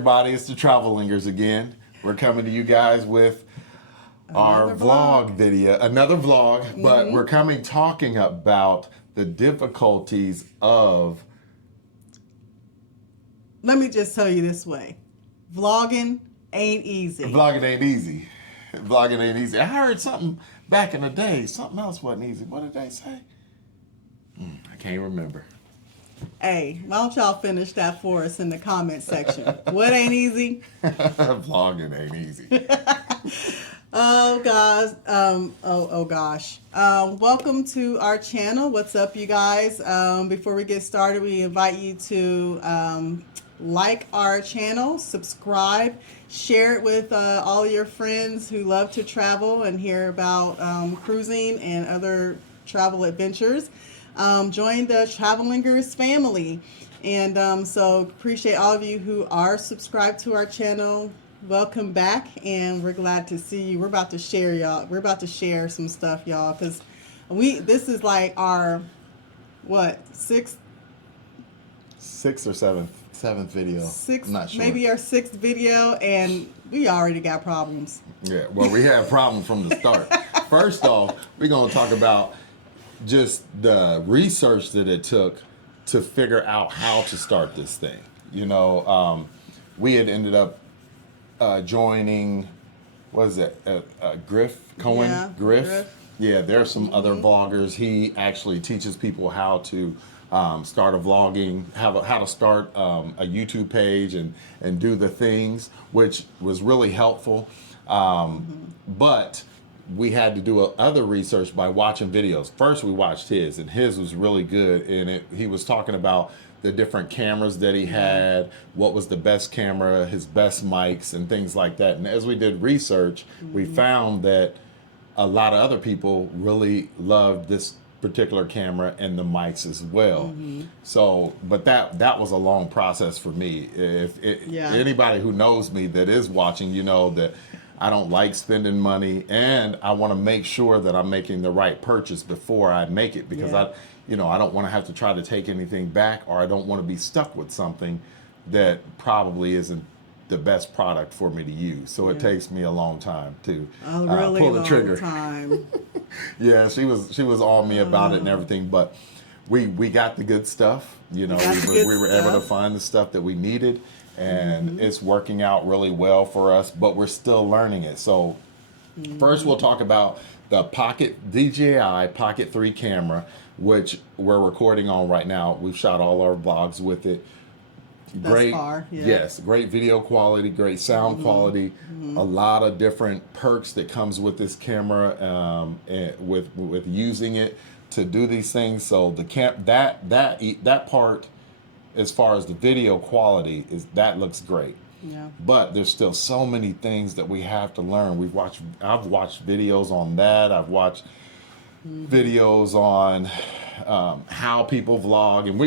everybody, it's the Trav'Olingers again. We're coming to you guys with our vlog video, another vlog, but we're coming talking about the difficulties of... Let me just tell you this way. Vlogging ain't easy. Vlogging ain't easy. Vlogging ain't easy. I heard something back in the day, something else wasn't easy. What did they say? I can't remember. Hey, why don't y'all finish that for us in the comment section? What ain't easy? Vlogging ain't easy. Oh gosh. Gosh. Welcome to our channel. What's up, you guys? Before we get started, we invite you to like our channel, subscribe, share it with all your friends who love to travel and hear about cruising and other travel adventures. Join the Trav'Olingers family. And so appreciate all of you who are subscribed to our channel. Welcome back, and we're glad to see you. We're about to share, y'all. We're about to share some stuff, y'all, because this is like our sixth or seventh video. Sixth, I'm not sure. maybe our sixth video, and we already got problems. Yeah, well, we had problems from the start. First off, we're going to talk about just the research that it took to figure out how to start this thing. You know, we had ended up joining, what is it, Griff Cohen? Yeah, Griff. Yeah, there's some other vloggers. He actually teaches people how to start a vlogging, how to start a YouTube page and do the things, which was really helpful. But we had to do other research by watching videos. First, we watched his, and his was really good. And he was talking about the different cameras that he had, what was the best camera, his best mics, and things like that. And as we did research, we found that a lot of other people really loved this particular camera and the mics as well. So, but that was a long process for me. Anybody who knows me that is watching, you know that I don't like spending money, and I want to make sure that I'm making the right purchase before I make it, because I don't want to have to try to take anything back, or I don't want to be stuck with something that probably isn't the best product for me to use. So it takes me a long time to pull the trigger. Time. Yeah, she was on me about it and everything, but we got the good stuff. You know, we were able to find the stuff that we needed, and it's working out really well for us, but we're still learning it. So first we'll talk about the DJI Pocket 3 camera, which we're recording on right now. We've shot all our vlogs with it. Great, yes, great video quality, great sound quality, a lot of different perks that comes with this camera, and with using it to do these things. So the that part, as far as the video quality, that looks great. Yeah. But there's still so many things that we have to learn. I've watched videos on that. I've watched videos on how people vlog, and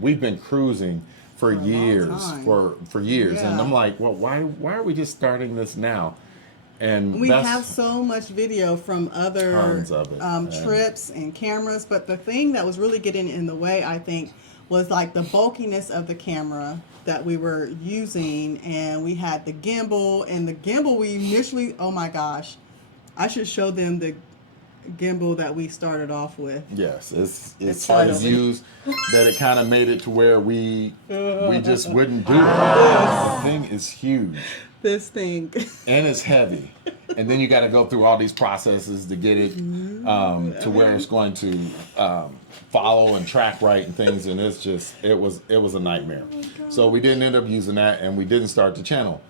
we've been cruising for years, for years, and I'm like, well, why are we just starting this now? And we have so much video from other tons of it, trips and cameras, but the thing that was really getting in the way, I think, was like the bulkiness of the camera that we were using. And we had the gimbal, and the gimbal we initially, oh my gosh, I should show them the gimbal that we started off with. Yes, it's hard to use that it kind of made it to where we just wouldn't do it. The thing is huge. This thing. And it's heavy. And then you got to go through all these processes to get it to where it's going to follow and track right and things, and it was a nightmare. So we didn't end up using that, and we didn't start the channel.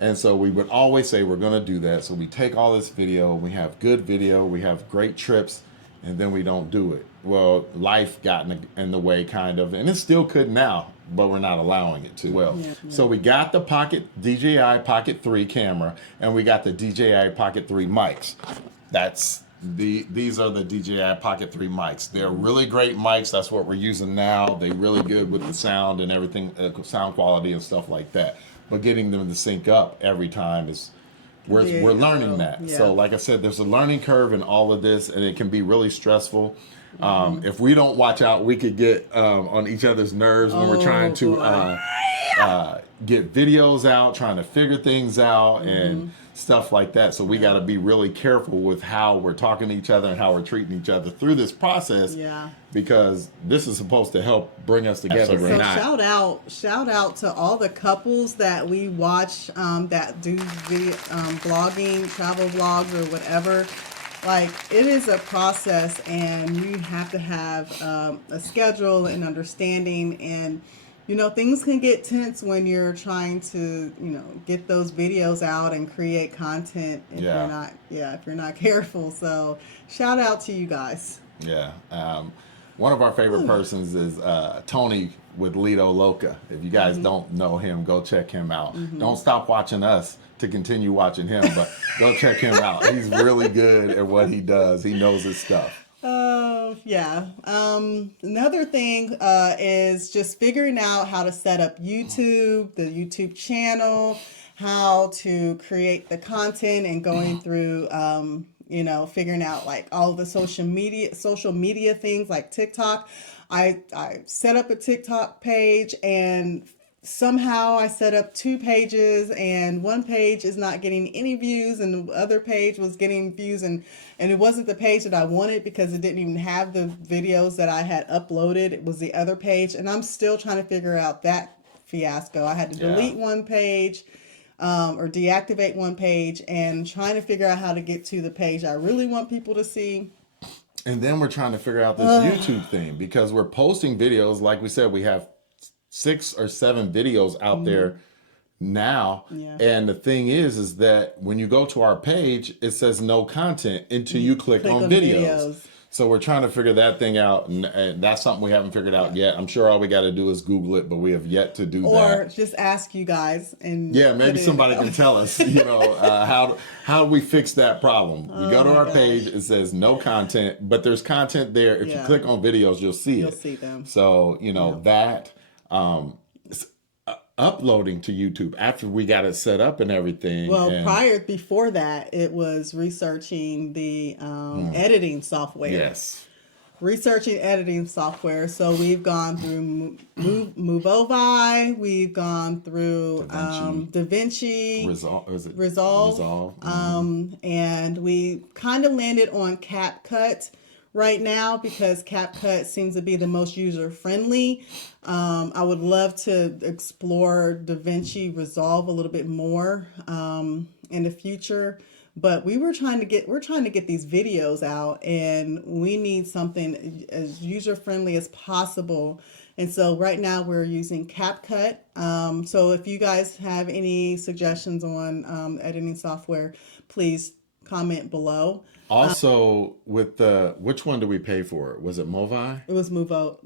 And so we would always say we're going to do that. So we take all this video, we have good video, we have great trips, and then we don't do it. Well, life got in the way, kind of, and it still could now, but we're not allowing it to. Well, so we got the DJI Pocket 3 camera, and we got the DJI Pocket 3 mics. These are the DJI Pocket 3 mics. They're really great mics. That's what we're using now. They're really good with the sound and everything, sound quality and stuff like that. But getting them to sync up every time is, we're learning that. Yeah. So like I said, there's a learning curve in all of this, and it can be really stressful. If we don't watch out, we could get on each other's nerves when we're trying to get videos out, trying to figure things out and stuff like that. So we got to be really careful with how we're talking to each other and how we're treating each other through this process. Yeah. Because this is supposed to help bring us together. So shout out to all the couples that we watch that do video vlogging, travel vlogs or whatever. Like, it is a process, and you have to have a schedule and understanding, and things can get tense when you're trying to get those videos out and create content if you're not careful. So shout out to you guys. Yeah. One of our favorite persons is Tony with Lido Loca. If you guys don't know him, go check him out. Don't stop watching us to continue watching him, but go check him out. He's really good at what he does. He knows his stuff. Yeah. Another thing is just figuring out how to set up YouTube, the YouTube channel, how to create the content, and going through figuring out like all the social media things like TikTok. I set up a TikTok page, and somehow I set up 2 pages, and one page is not getting any views and the other page was getting views, and it wasn't the page that I wanted because it didn't even have the videos that I had uploaded. It was the other page, and I'm still trying to figure out that fiasco. I had to delete one page or deactivate one page, and trying to figure out how to get to the page I really want people to see. And then we're trying to figure out this YouTube thing, because we're posting videos. Like we said, we have 6 or 7 videos out there now. And the thing is that when you go to our page, it says no content until you click on videos. So we're trying to figure that thing out, and that's something we haven't figured out yet. I'm sure all we got to do is Google it, but we have yet to do that. Or just ask you guys, and maybe somebody can tell us, how do we fix that problem? We go to our page, it says no content, but there's content there. If you click on videos, you'll see them. So that uploading to YouTube after we got it set up and everything. Well, before that, it was researching the editing software. Yes. Researching editing software. So we've gone through Movovai, we've gone through DaVinci, Resolve. And we kind of landed on CapCut right now because CapCut seems to be the most user-friendly. I would love to explore DaVinci Resolve a little bit more in the future, but we're trying to get these videos out, and we need something as user-friendly as possible. And so right now we're using CapCut. So if you guys have any suggestions on editing software, please comment below. Also, with which one do we pay for? Was it Movovai? It was Movavi.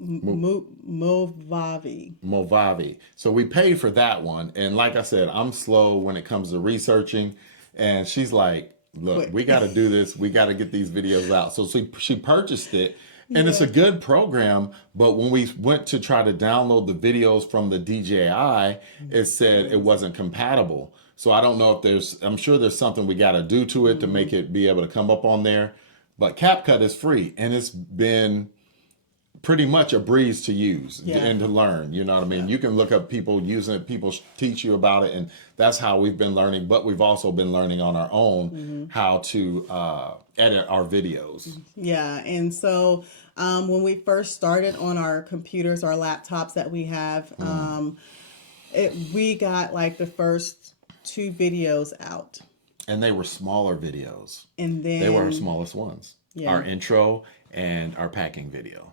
Movavi. So we paid for that one. And like I said, I'm slow when it comes to researching. And she's like, look, we got to do this. We got to get these videos out. So she purchased it. And it's a good program. But when we went to try to download the videos from the DJI, it said it wasn't compatible. So I don't know if I'm sure there's something we got to do to it to make it be able to come up on there. But CapCut is free, and it's been pretty much a breeze to use and to learn. You know what I mean? You can look up people using it. People teach you about it, and that's how we've been learning. But we've also been learning on our own how to edit our videos. Yeah, and so when we first started on our computers, our laptops that we have, we got like the first 2 videos out, and they were smaller videos, and then they were our smallest ones. Our intro and our packing video.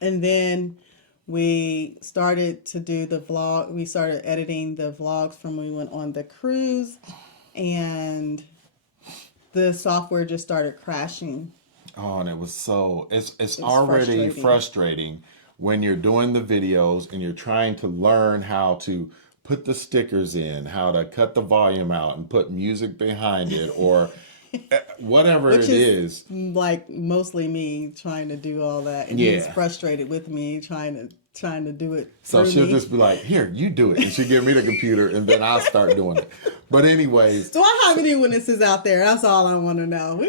And then we started to do the vlog. We started editing the vlogs from when we went on the cruise, and the software just started crashing. Oh, and it was it's already frustrating when you're doing the videos and you're trying to learn how to put the stickers in, how to cut the volume out and put music behind it, or whatever it is. Like mostly me trying to do all that, and he's frustrated with me trying to do it. So she'll just be like, "Here, you do it," and she'll give me the computer, and then I'll start doing it. But anyways, do I have any witnesses out there? That's all I want to know.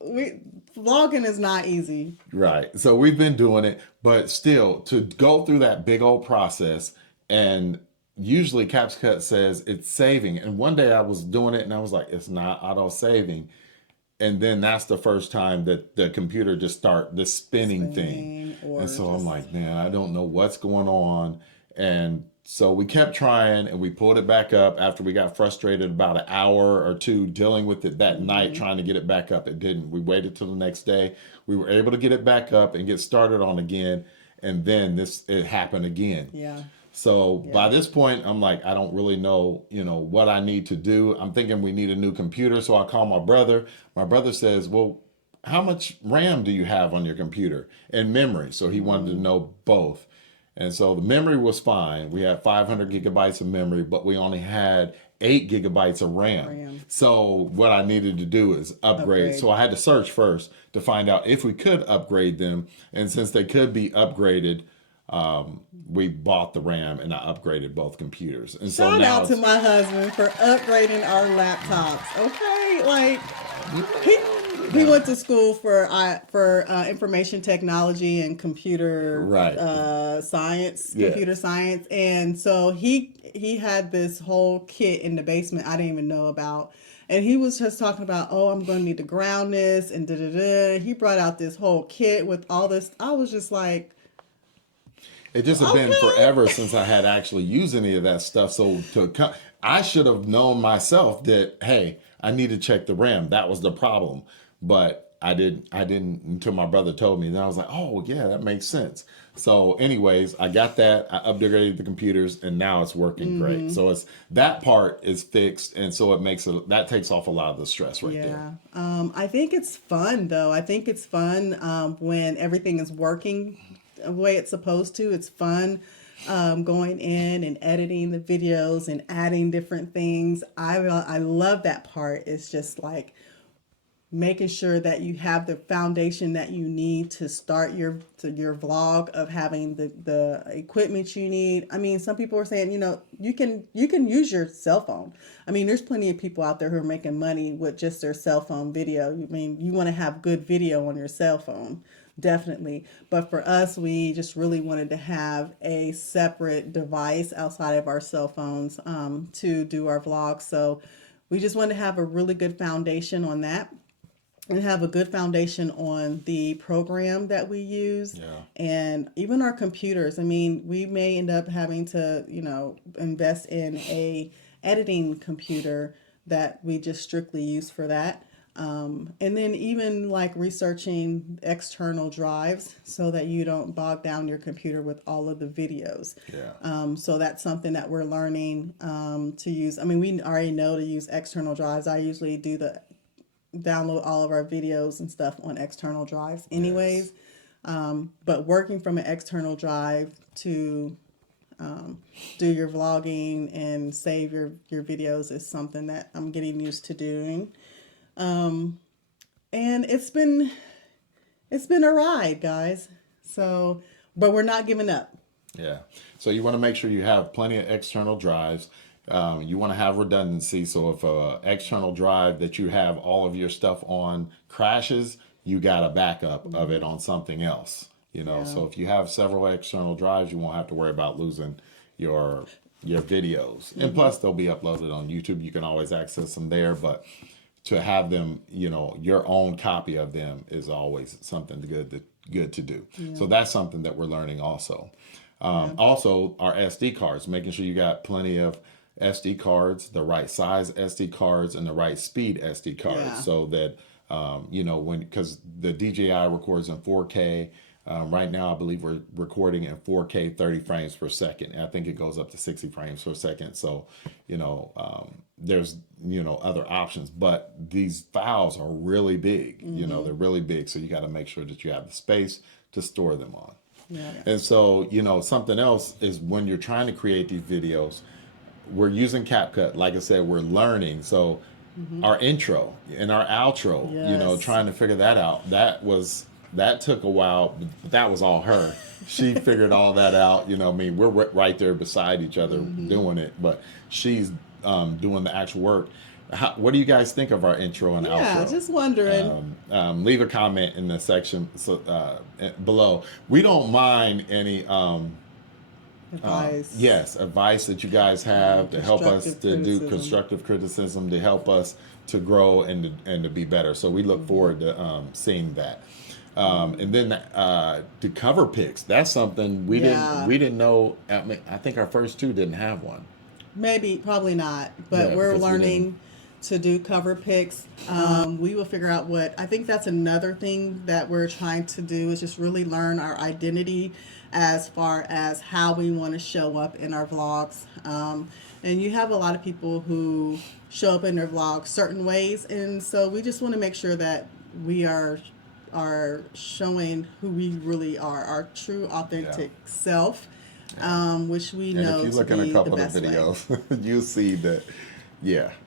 We vlogging is not easy, right? So we've been doing it, but still, to go through that big old process and usually CapCut says it's saving. And one day I was doing it and I was like, it's not auto saving. And then that's the first time that the computer just start the spinning thing. Or And so I'm just, like, man, I don't know what's going on. And so we kept trying and we pulled it back up after we got frustrated about an hour or two dealing with it that night, trying to get it back up. It didn't. We waited till the next day. We were able to get it back up and get started on again. And then it happened again. yeah. So by this point, I'm like, I don't really know, what I need to do. I'm thinking we need a new computer. So I call my brother. My brother says, well, how much RAM do you have on your computer and memory? So he wanted to know both. And so the memory was fine. We had 500 gigabytes of memory, but we only had 8 gigabytes of RAM. So what I needed to do is upgrade. So I had to search first to find out if we could upgrade them. And since they could be upgraded, we bought the RAM and I upgraded both computers. And so Shout now out to my husband for upgrading our laptops. Okay, like he went to school for information technology and computer science, computer science, and so he had this whole kit in the basement I didn't even know about. And he was just talking about, oh, I'm going to need to ground this and da da da. He brought out this whole kit with all this. I was just like, it just had been forever since I had actually used any of that stuff. So I should have known myself that, hey, I need to check the RAM. That was the problem. But I didn't until my brother told me. Then I was like, oh, yeah, that makes sense. So anyways, I got that. I upgraded the computers and now it's working great. So that part is fixed. And so that takes off a lot of the stress right there. I think it's fun, though. I think it's fun when everything is working the way it's supposed to. It's fun going in and editing the videos and adding different things. I love that part. It's just like making sure that you have the foundation that you need to start your vlog, of having the equipment you need. I mean, some people are saying, you can use your cell phone. I mean, there's plenty of people out there who are making money with just their cell phone video. I mean, you want to have good video on your cell phone. Definitely. But for us, we just really wanted to have a separate device outside of our cell phones to do our vlogs. So we just wanted to have a really good foundation on that and have a good foundation on the program that we use and even our computers. I mean, we may end up having to, invest in a editing computer that we just strictly use for that. And then even like researching external drives so that you don't bog down your computer with all of the videos. So that's something that we're learning to use. I mean, we already know to use external drives. I usually download all of our videos and stuff on external drives anyways. But working from an external drive to do your vlogging and save your videos is something that I'm getting used to doing. And it's been a ride, guys. So, but we're not giving up. Yeah. So you want to make sure you have plenty of external drives. You want to have redundancy. So if a external drive that you have all of your stuff on crashes, you got a backup of it on something else. So if you have several external drives, you won't have to worry about losing your videos. And plus, they'll be uploaded on YouTube. You can always access them there, but to have them, your own copy of them is always something good to do. So that's something that we're learning also. Also, our SD cards, making sure you got plenty of SD cards, the right size SD cards, and the right speed SD cards, so that because the DJI records in 4K. Right now, I believe we're recording in 4K 30 frames per second. And I think it goes up to 60 frames per second. So, there's, other options. But these files are really big. They're really big. So you got to make sure that you have the space to store them on. And so, something else is when you're trying to create these videos, we're using CapCut. Like I said, we're learning. So our intro and our outro, trying to figure that out. That took a while. But that was all her. She figured all that out. We're right there beside each other doing it, but she's doing the actual work. What do you guys think of our intro and outro? Yeah, just wondering. Leave a comment in the section below. We don't mind any Advice. Yes, advice that you guys have to help us to Constructive do criticism. constructive criticism, to help us to grow and to be better. So we look forward to seeing that. And then the cover pics. That's something we Yeah. didn't know. I think our first two didn't have one. Maybe, probably not, but Yeah, we're because we learning to do cover pics. We will figure out what, I think that's another thing that we're trying to do is just really learn our identity as far as how we want to show up in our vlogs. And you have a lot of people who show up in their vlogs certain ways, and so we just want to make sure that we are showing who we really are, our true authentic self, which we And know if you to look at be a couple the of best the way. videos, you'll see that,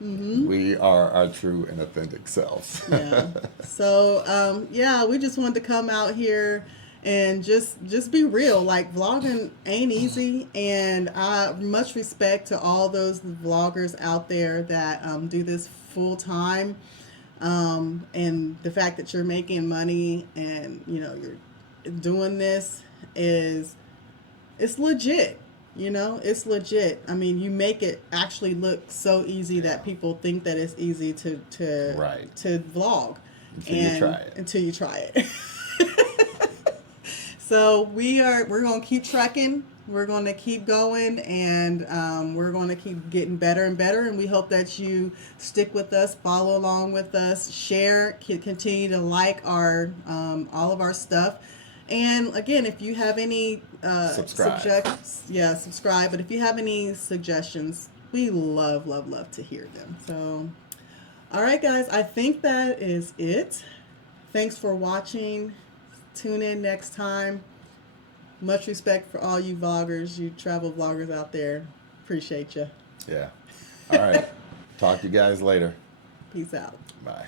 we are our true and authentic selves. Yeah. So yeah, we just wanted to come out here and just be real. Like, vlogging ain't easy, and much respect to all those vloggers out there that do this full time. And the fact that you're making money and you're doing this it's legit. It's legit. I mean, you make it actually look so easy that people think that it's easy to Right. to vlog Until you try it. until you try it. So we're going to keep trekking. We're going to keep going, and we're going to keep getting better and better. And we hope that you stick with us, follow along with us, share, continue to like our all of our stuff. And again, if you have any Subscribe. subscribe. But if you have any suggestions, we love to hear them. So, all right, guys, I think that is it. Thanks for watching. Tune in next time. Much respect for all you vloggers, you travel vloggers out there. Appreciate you. Yeah. All right. Talk to you guys later. Peace out. Bye.